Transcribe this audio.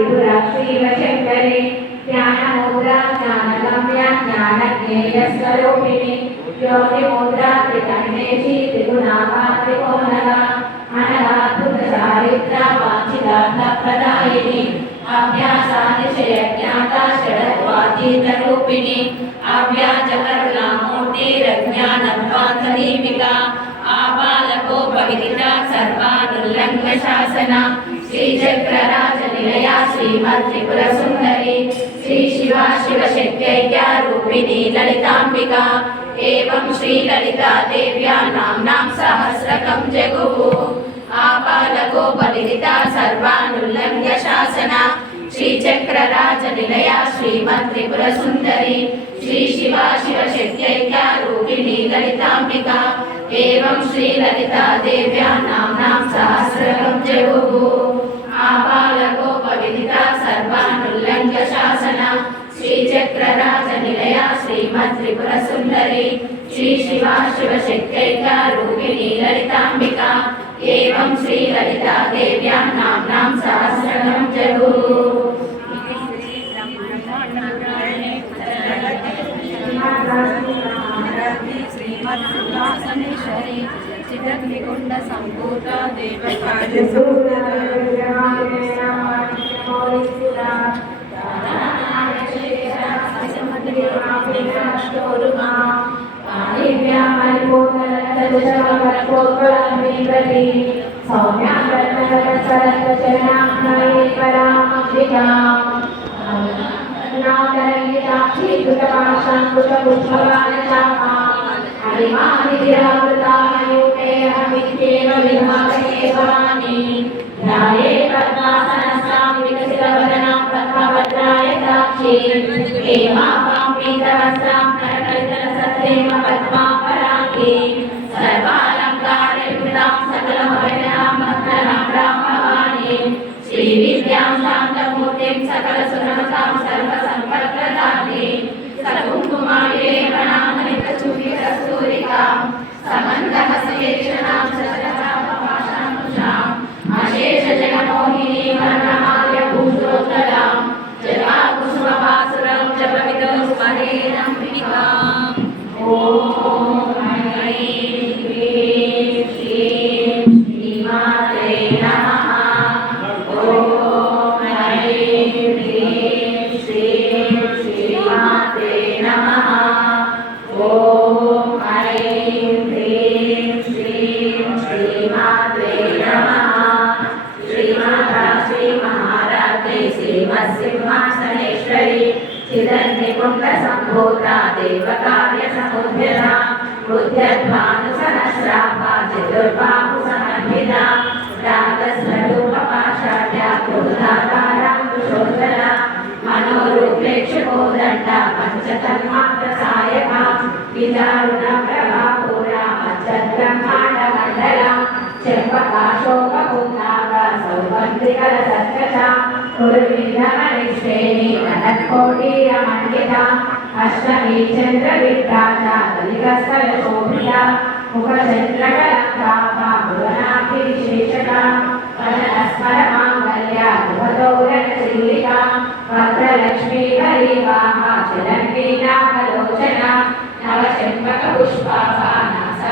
विदुराक्षीवशङ्करे ज्ञानमुद्रा ज्ञानगम्या ज्ञानज्ञेयस्वरूपिणि योगिमुद्रा त्रिकण्णेशी त्रिगुणाभा त्रिकोणगा अनगाद्भुतचारित्रा वाचिदार्थप्रदायिनि अभ्यासादिशयज्ञाता षडत्वातीतरूपिणि अभ्याचकरुणामूर्तिरज्ञानत्वान्तदीपिका आपालकोपविदिता सर्वानुल्लङ्घशासना श्रीचक्र శ్రీమద్త్రిపుర సుందరి శ్రీ శివ శివ శక్త్యైక్య రూపిణి లలితాంబిక ఏవం శ్రీ లలితా దేవ్యా నామ్నాం సహస్రకం జగుః ఆపాలకోపవిదిత సర్వానుల్లంఘ్య శాసన శ్రీచక్రరాజ నిలయ శ్రీమద్త్రిపుర సుందరి శ్రీ శివ శివ శక్త్యైక్య రూపిణి లలితాంబిక ఏవం శ్రీ లలితా దేవ్యా నామ్నాం సహస్రకం జగుః శాసన శ్రీచక్రరాజ నిలయ శ్రీమద్ త్రిపుర సుందరి శ్రీ శివ శివ శక్త్యైక్య రూపిణి లలితాంబిక ఏవం శ్రీ లలితా దేవ్యా నామ్నాం సహస్రకం జగుః శ్రీమద్వాసనేశ్వరి చిదగ్నికుండ సంభూత దేవకార్య ధ్యాయే పద్మాసనస్తాం పద్మభద్రాయ సాక్షి. పీతవస్త్రాం కరకలితలసత్రేమ పద్మాపరాంగి సర్వాలంకారయుక్తాం సకలమభయనాం శ్రీమాత్రే నమః శ్రీమాతా శ్రీ మహారాత్రి శ్రీమత్సింహాసనేశ్వరి చిదంతికుండ సంభూత దేవకార్య సముద్యత బుద్ధ్యద్భాను సహస్రాభ చతుర్బాహు సమన్విత రాగస్వరూప పాషాఢ్య క్రోధాకారం కుశోధన మనోరూపేక్షకోదండ పంచతన్మాత్ర సాయక విదారుణ ప్రభాపూర మండల చెంపకాశోపకుండాగ సౌపంత్రికల సత్కచ కురువిధమనిశ్రేణి కనకోటీర మండిత అష్టమి చంద్ర విభ్రాజ కలిగస్థల శోభిత ముఖ చంద్రకలంకాప భువనాభి విశేషక వదనస్మర మాంగళ్య ధ్రువదౌరణ చిల్లిక వక్రలక్ష్మీ హరివాహ చలంకీ నవశంపక నవ పుష్పాభ